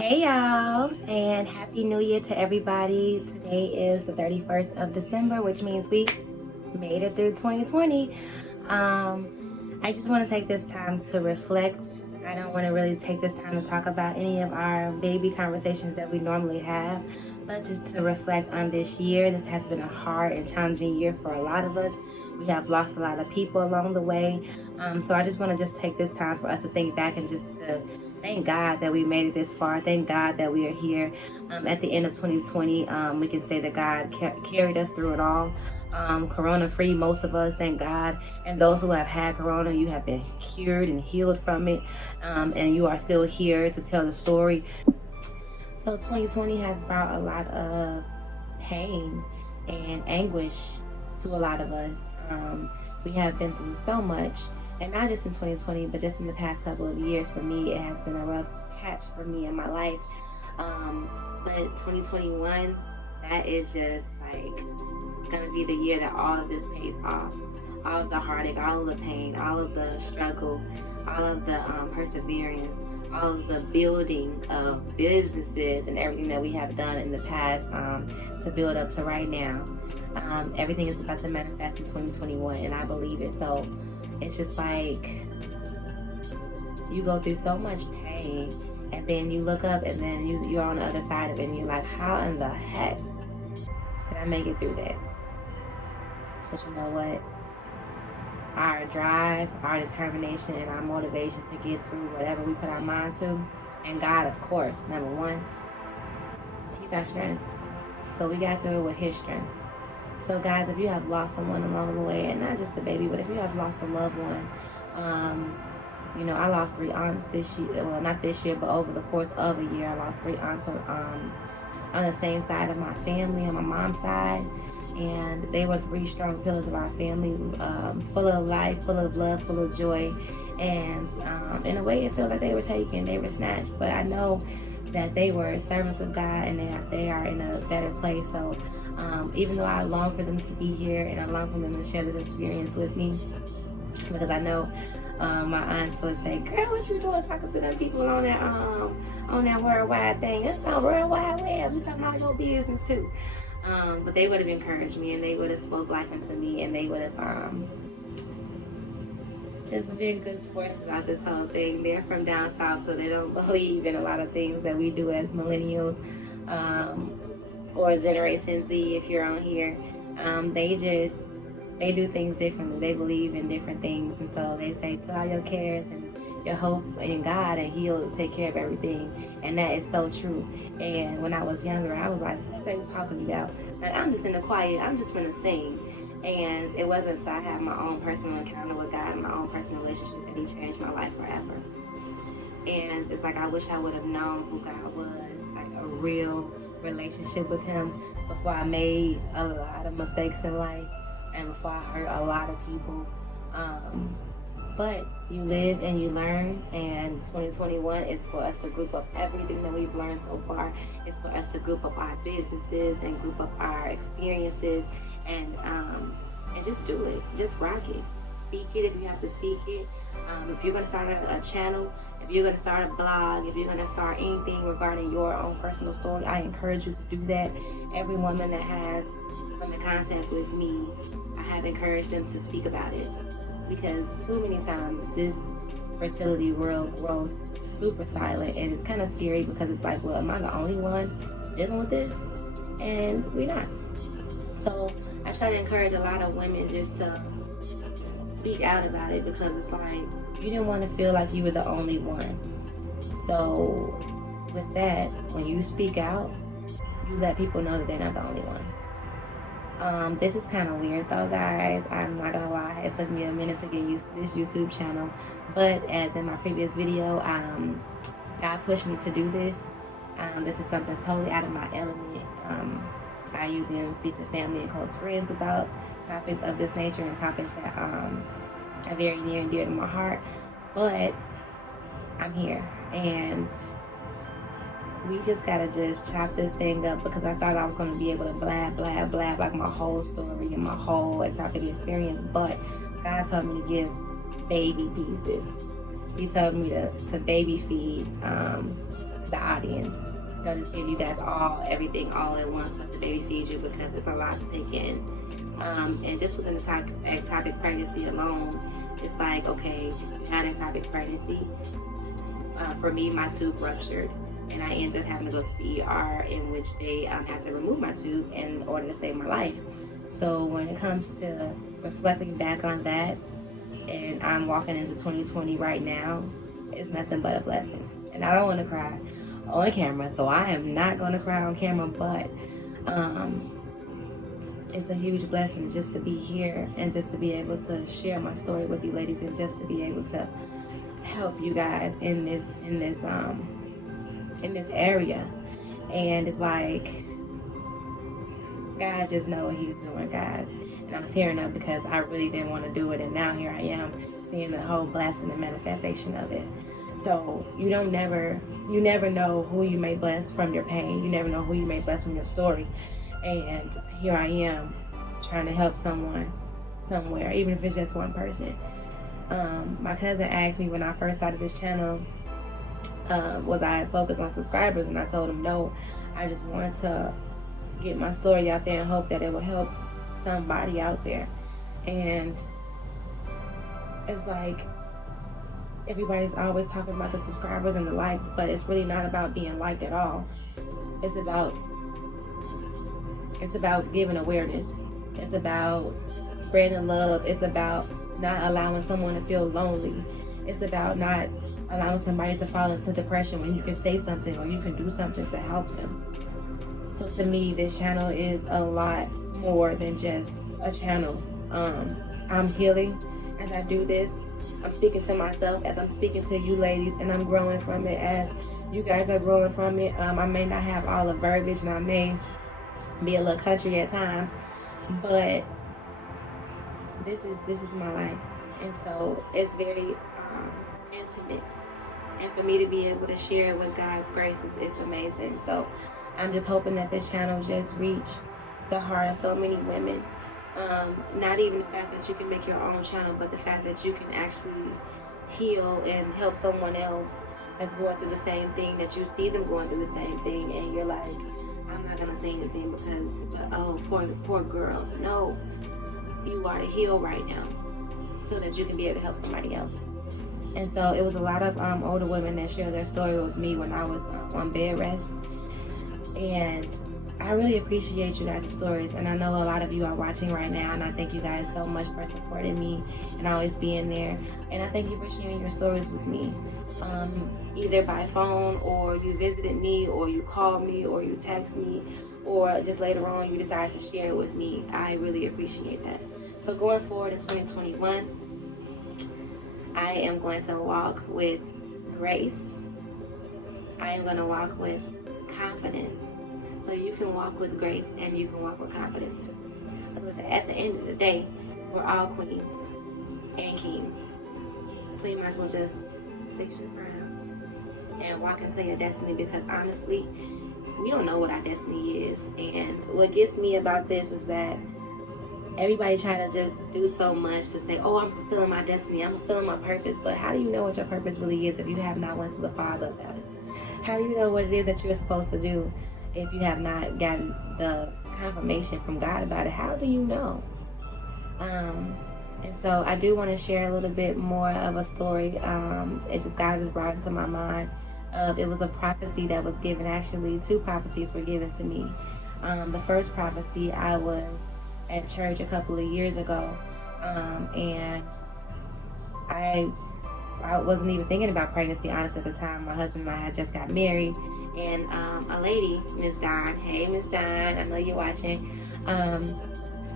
Hey y'all, and Happy New Year to everybody. Today is the 31st of December, which means we made it through 2020. I just want to take this time to reflect. I don't want to really take this time to talk about any of our baby conversations that we normally have, but just to reflect on this year. This has been a hard and challenging year for a lot of us. We have lost a lot of people along the way. So I just want to just take this time for us to think back and just to thank God that we made it this far. Thank God that we are here. At the end of 2020, we can say that God carried us through it all. Corona-free, most of us, thank God. And those who have had Corona, you have been cured and healed from it. And you are still here to tell the story. So 2020 has brought a lot of pain and anguish to a lot of us. We have been through so much. And not just in 2020, but just in the past couple of years, for me, it has been a rough patch for me in my life. But 2021, that is just like gonna be the year that all of this pays off. All of the heartache, all of the pain, all of the struggle, all of the perseverance, all of the building of businesses and everything that we have done in the past to build up to right now. Everything is about to manifest in 2021, and I believe it. So it's just like you go through so much pain, and then you look up, and then you're on the other side of it, and you're like, how in the heck did I make it through that? But you know what? Our drive, our determination, and our motivation to get through whatever we put our mind to, and God, of course, number one, He's our strength. So we got through it with His strength. So guys, if you have lost someone along the way, and not just the baby, but if you have lost a loved one, I lost 3 aunts this year. Well, not this year, but over the course of a year, I lost 3 aunts on the same side of my family, on my mom's side. And they were 3 strong pillars of our family, full of life, full of love, full of joy. And in a way, it felt like they were taken, they were snatched. But I know that they were servants of God, and that they are in a better place. So even though I long for them to be here, and I long for them to share this experience with me, because I know my aunts would say, "Girl, what you doing talking to them people on that worldwide thing? It's on World Wide Web. We talking about your business too." But they would have encouraged me, and they would have spoke life into me, and they would have just been good sports about this whole thing. They're from down south, so they don't believe in a lot of things that we do as millennials, or Generation Z if you're on here. They do things differently. They believe in different things, and so they say, put all your cares and your hope in God, and He'll take care of everything. And that is so true. And when I was younger, I was like, what are they talking about? Like, I'm just in the quiet, I'm just gonna sing. And it wasn't until I had my own personal encounter with God and my own personal relationship that He changed my life forever. And it's like, I wish I would have known who God was, like a real relationship with Him, before I made a lot of mistakes in life, and before I hurt a lot of people. But you live and you learn, and 2021 is for us to group up everything that we've learned so far. It's for us to group up our businesses and group up our experiences, and just do it. Just rock it. Speak it if you have to speak it. If you're going to start a channel, if you're going to start a blog, if you're going to start anything regarding your own personal story, I encourage you to do that. Every woman that has come in contact with me, I have encouraged them to speak about it. Because too many times this fertility world grows super silent, and it's kind of scary, because it's like, well, am I the only one dealing with this? And we're not. So I try to encourage a lot of women just to speak out about it, because it's like, you didn't want to feel like you were the only one. So with that, when you speak out, you let people know that they're not the only one. This is kind of weird though, guys. I'm not gonna lie, it took me a minute to get used to this YouTube channel, but as in my previous video, God pushed me to do this. This is something totally out of my element. I usually speak to family and close friends about topics of this nature, and topics that are very near and dear to my heart. But I'm here, and we just gotta just chop this thing up, because I thought I was gonna be able to blab like my whole story and my whole Ectopic experience, but God told me to give baby pieces. He told me to baby feed the audience. They'll just give you guys everything all at once once the baby feeds you, because it's a lot to take in. And just within the ectopic pregnancy alone, it's like, okay, you had an ectopic pregnancy. For me, my tube ruptured, and I ended up having to go to the ER, in which they had to remove my tube in order to save my life. So when it comes to reflecting back on that, and I'm walking into 2020 right now, it's nothing but a blessing. And I don't want to cry on camera, so I am not going to cry on camera, but it's a huge blessing just to be here and just to be able to share my story with you ladies, and just to be able to help you guys in this area. And it's like, God just know what he's doing, guys. And I'm tearing up because I really didn't want to do it, and now here I am seeing the whole blessing and manifestation of it. So you never know who you may bless from your pain. You never know who you may bless from your story. And here I am trying to help someone somewhere, even if it's just one person. My cousin asked me when I first started this channel, was I focused on subscribers, and I told him no. I just wanted to get my story out there and hope that it would help somebody out there. And it's like, everybody's always talking about the subscribers and the likes, but it's really not about being liked at all. It's about giving awareness. It's about spreading love. It's about not allowing someone to feel lonely. It's about not allowing somebody to fall into depression when you can say something or you can do something to help them. So to me, this channel is a lot more than just a channel. I'm healing as I do this. I'm speaking to myself as I'm speaking to you ladies, and I'm growing from it as you guys are growing from it. I may not have all the verbiage, and I may be a little country at times, but this is my life, and so it's very intimate. And for me to be able to share with God's grace is amazing. So I'm just hoping that this channel just reach the heart of so many women. Not even the fact that you can make your own channel, but the fact that you can actually heal and help someone else that's going through the same thing, that you see them going through the same thing, and you're like, I'm not gonna say anything because, oh, poor girl. No, you are to heal right now so that you can be able to help somebody else. And so it was a lot of older women that shared their story with me when I was on bed rest. And I really appreciate you guys' stories, and I know a lot of you are watching right now, and I thank you guys so much for supporting me and always being there. And I thank you for sharing your stories with me, either by phone, or you visited me, or you called me, or you text me, or just later on you decided to share it with me. I really appreciate that. So going forward in 2021, I am going to walk with grace. I am going to walk with confidence. So you can walk with grace and you can walk with confidence too. Because at the end of the day, we're all queens and kings. So you might as well just fix your crown and walk into your destiny, because honestly, we don't know what our destiny is. And what gets me about this is that everybody trying to just do so much to say, oh, I'm fulfilling my destiny, I'm fulfilling my purpose. But how do you know what your purpose really is if you have not went to the Father about it? How do you know what it is that you're supposed to do if you have not gotten the confirmation from God about it? How do you know? And so I do want to share a little bit more of a story. It's just God just brought into my mind. It was a prophecy that was given. Actually, two prophecies were given to me. The first prophecy, I was at church a couple of years ago, and I wasn't even thinking about pregnancy, honestly, at the time. My husband and I had just got married, and a lady, Miss Dawn, hey Miss Dawn, I know you're watching,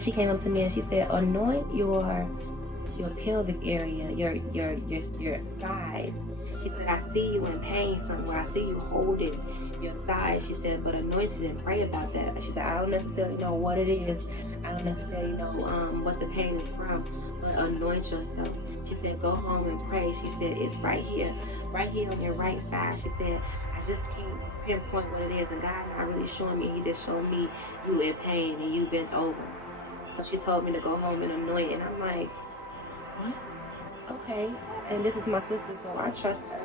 she came up to me and she said, anoint your pelvic area, your sides. She said, I see you in pain somewhere. I see you holding your side. She said, but anoint it and pray about that. She said, I don't necessarily know what it is. I don't necessarily know what the pain is from, but anoint yourself. She said, go home and pray. She said, it's right here on your right side. She said, I just can't pinpoint what it is, and God not really showing me. He just showed me you in pain and you bent over. So she told me to go home and anoint, and I'm like, what? Okay. And this is my sister, so I trust her.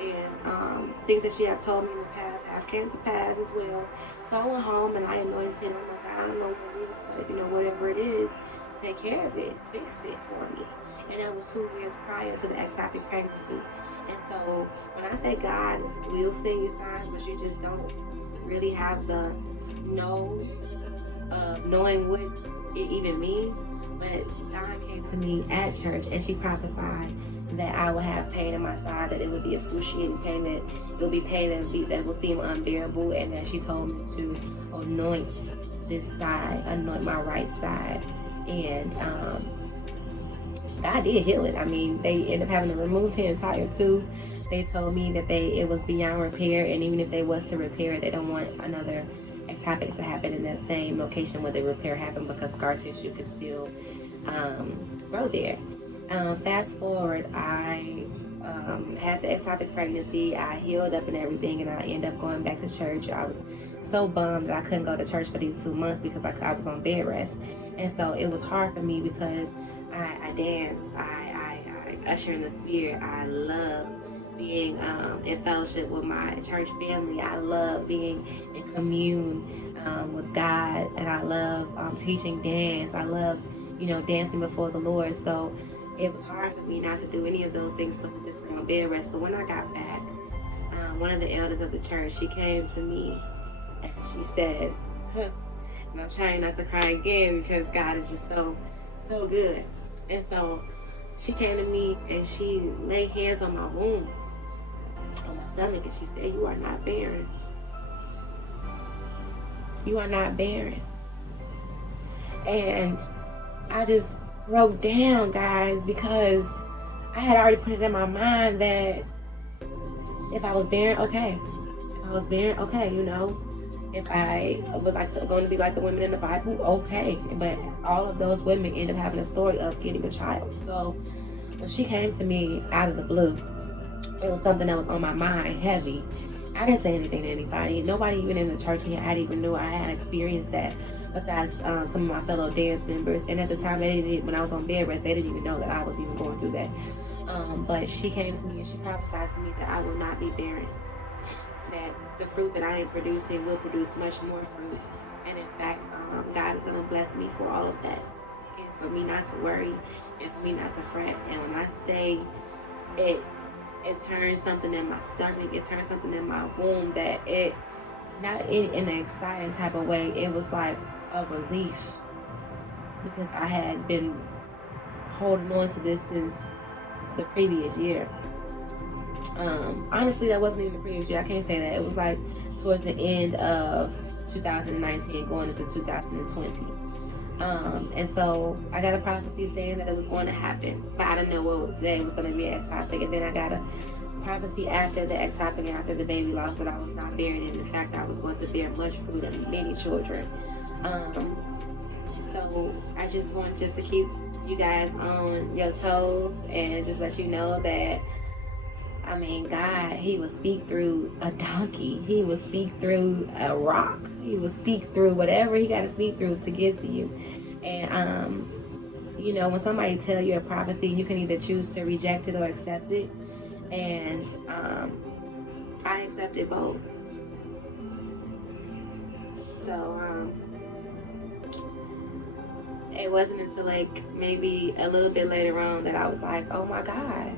And things that she had told me in the past have came to pass as well. So I went home and I anointed. I'm like, I don't know what it is, but whatever it is, take care of it, fix it for me. And that was 2 years prior to the ectopic pregnancy. And so when I say God will send you signs, but you just don't really have the knowing what it even means. But God came to me at church and she prophesied that I would have pain in my side, that it would be excruciating pain, that it would be pain that will seem unbearable, and that she told me to anoint this side, anoint my right side. And God did heal it. I mean, they ended up having to remove the entire tooth. They told me that it was beyond repair, and even if they was to repair it, they don't want another ectopic to happen in that same location where the repair happened, because scar tissue could still grow there. Fast forward, I had the ectopic pregnancy. I healed up and everything, and I ended up going back to church. I was so bummed that I couldn't go to church for these 2 months because I was on bed rest. And so it was hard for me because I dance, I usher in the spirit. I love being in fellowship with my church family. I love being in commune with God, and I love teaching dance. I love, dancing before the Lord. So it was hard for me not to do any of those things but to just stay on bed rest. But when I got back, one of the elders of the church, she came to me and she said, and I'm trying not to cry again because God is just so good. And so she came to me and she laid hands on my womb, on my stomach, and she said, "You are not barren. You are not barren." And I just broke down, guys, because I had already put it in my mind that if I was barren, okay. If I was barren, okay, If I was going to be like the women in the Bible, okay. But all of those women end up having a story of getting a child. So when she came to me out of the blue, it was something that was on my mind heavy. I didn't say anything to anybody. Nobody even in the church here, I didn't even know I had experienced that, besides some of my fellow dance members. And at the time, when I was on bed rest, they didn't even know that I was even going through that. But she came to me and she prophesied to me that I will not be barren, that the fruit that I am producing will produce much more fruit. And in fact, God is going to bless me for all of that, and for me not to worry, and for me not to fret. And when I say it turns something in my stomach, it turns something in my womb, that it, not in an exciting type of way, it was like a relief, because I had been holding on to this since the previous year. Honestly, that wasn't even the previous year. I can't say that. It was like towards the end of 2019 going into 2020. And so I got a prophecy saying that it was going to happen, but I didn't know that it was going to be ectopic. And then I got a prophecy after the ectopic and after the baby loss that I was not barren, and in fact I was going to bear much fruit and many children. So I just want to keep you guys on your toes and just let you know that, I mean, God, He will speak through a donkey. He will speak through a rock. He will speak through whatever He got to speak through to get to you. And, when somebody tell you a prophecy, you can either choose to reject it or accept it. And I accepted both. So it wasn't until maybe a little bit later on that I was like, oh my God,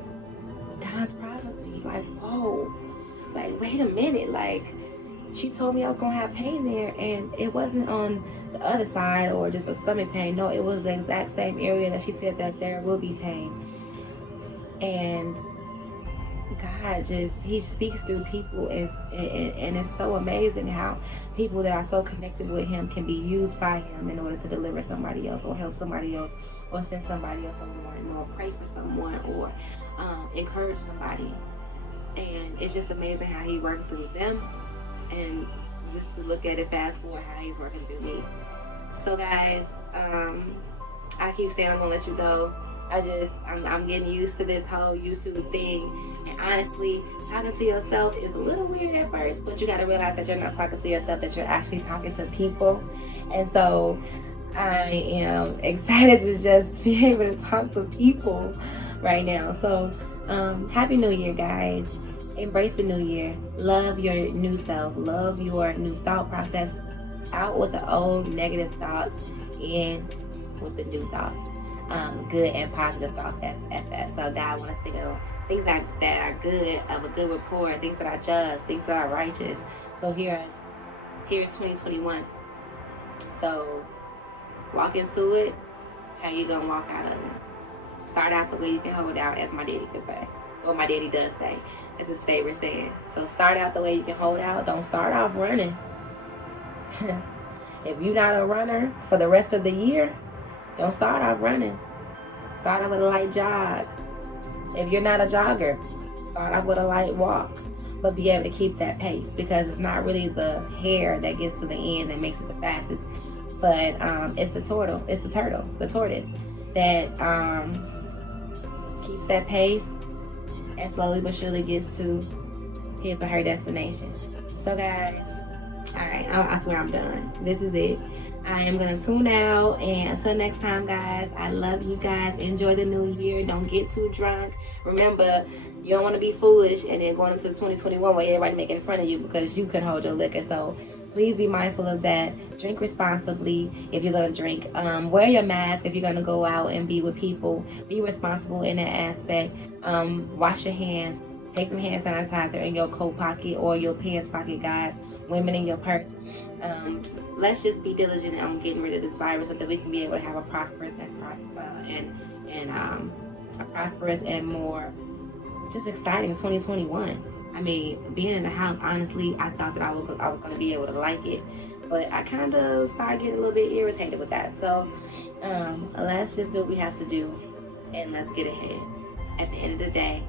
God's prophecy, whoa, wait a minute, she told me I was gonna have pain there, and it wasn't on the other side or just a stomach pain. No, it was the exact same area that she said that there will be pain. And God He speaks through people, and it's so amazing how people that are so connected with Him can be used by Him in order to deliver somebody else, or help somebody else, or send somebody else someone, or pray for someone, or encourage somebody. And it's just amazing how He worked through them, and just to look at it fast forward how He's working through me. So guys, I keep saying I'm gonna let you go. I'm getting used to this whole YouTube thing, and honestly, talking to yourself is a little weird at first, but you got to realize that you're not talking to yourself, that you're actually talking to people. And so I am excited to just be able to talk to people right now. So Happy New Year, guys. embrace the new year. Love your new self. Love your new thought process. Out with the old negative thoughts, in with the new thoughts. Good and positive thoughts at that. So God wants us to think of things that are good, of a good rapport, things that are just, things that are righteous. So here's 2021. So walk into it. How you gonna walk out of it? Start out the way you can hold out, as my daddy can say. Or my daddy does say. It's his favorite saying. So start out the way you can hold out. Don't start off running. If you're not a runner for the rest of the year, don't start off running. Start off with a light jog. If you're not a jogger, start off with a light walk. But be able to keep that pace, because it's not really the hare that gets to the end that makes it the fastest. But it's the tortoise that keeps that pace and slowly but surely gets to his or her destination. So guys, all right, I swear I'm done. This is it. I am going to tune out, and until next time, guys, I love you guys. Enjoy the new year. Don't get too drunk. Remember, you don't want to be foolish and then going into 2021 where everybody making fun of you because you couldn't hold your liquor. So please be mindful of that. Drink responsibly if you're going to drink. Wear your mask if you're going to go out and be with people. Be responsible in that aspect. Wash your hands. Take some hand sanitizer in your coat pocket or your pants pocket, guys. Women in your purse. Let's just be diligent on getting rid of this virus so that we can be able to have a prosperous and more just exciting 2021. I mean, being in the house, honestly, I thought that I was going to be able to like it, but I kind of started getting a little bit irritated with that. So let's just do what we have to do, and let's get ahead. At the end of the day,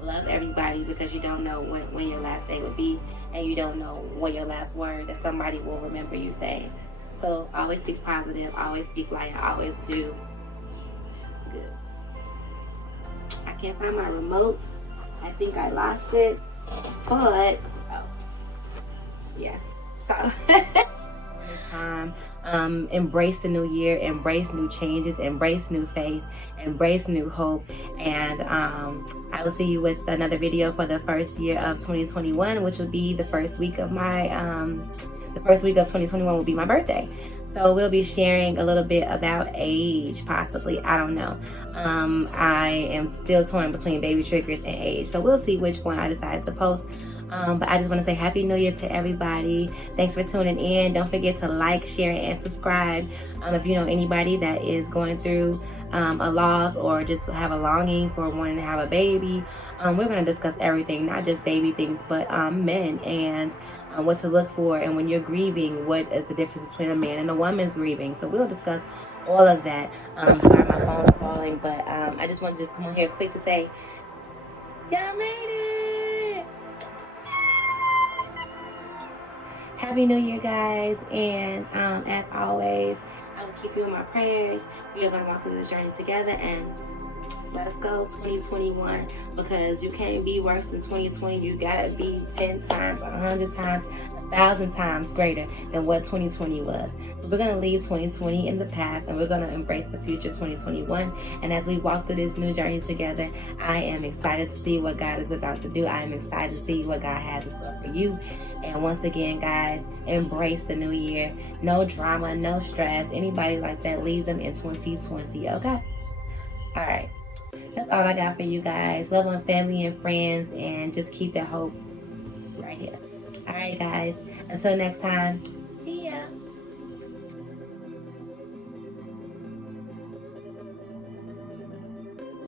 love everybody, because you don't know when your last day will be, and you don't know when your last word that somebody will remember you saying. So always speak positive, always speak light, always do good. I can't find my remote. I think I lost it, but yeah. So this time, embrace the new year, embrace new changes, embrace new faith, embrace new hope, and I will see you with another video for the first year of 2021, which will be the first week of my the first week of 2021 will be my birthday. So we'll be sharing a little bit about age, possibly. I don't know. I am still torn between baby triggers and age, so we'll see which one I decide to post. But I just want to say Happy New Year to everybody. Thanks for tuning in. Don't forget to like, share, and subscribe. If you know anybody that is going through a loss or just have a longing for wanting to have a baby, we're going to discuss everything, not just baby things, but men and what to look for. And when you're grieving, what is the difference between a man and a woman's grieving? So we'll discuss all of that. Sorry, my phone's falling, but I just wanted to just come on here quick to say, y'all made it! Happy New Year, guys, and as always, I will keep you in my prayers. We are going to walk through this journey together, and let's go 2021, because you can't be worse than 2020. You gotta be 10 times, 100 times, 1,000 times greater than what 2020 was. So we're gonna leave 2020 in the past, and we're gonna embrace the future 2021. And as we walk through this new journey together, I am excited to see what God is about to do. I am excited to see what God has in store for you. And once again, guys, embrace the new year. No drama, no stress. Anybody like that, leave them in 2020, okay? All right. That's all I got for you guys. Love on family and friends, and just keep that hope right here. All right, guys. Until next time.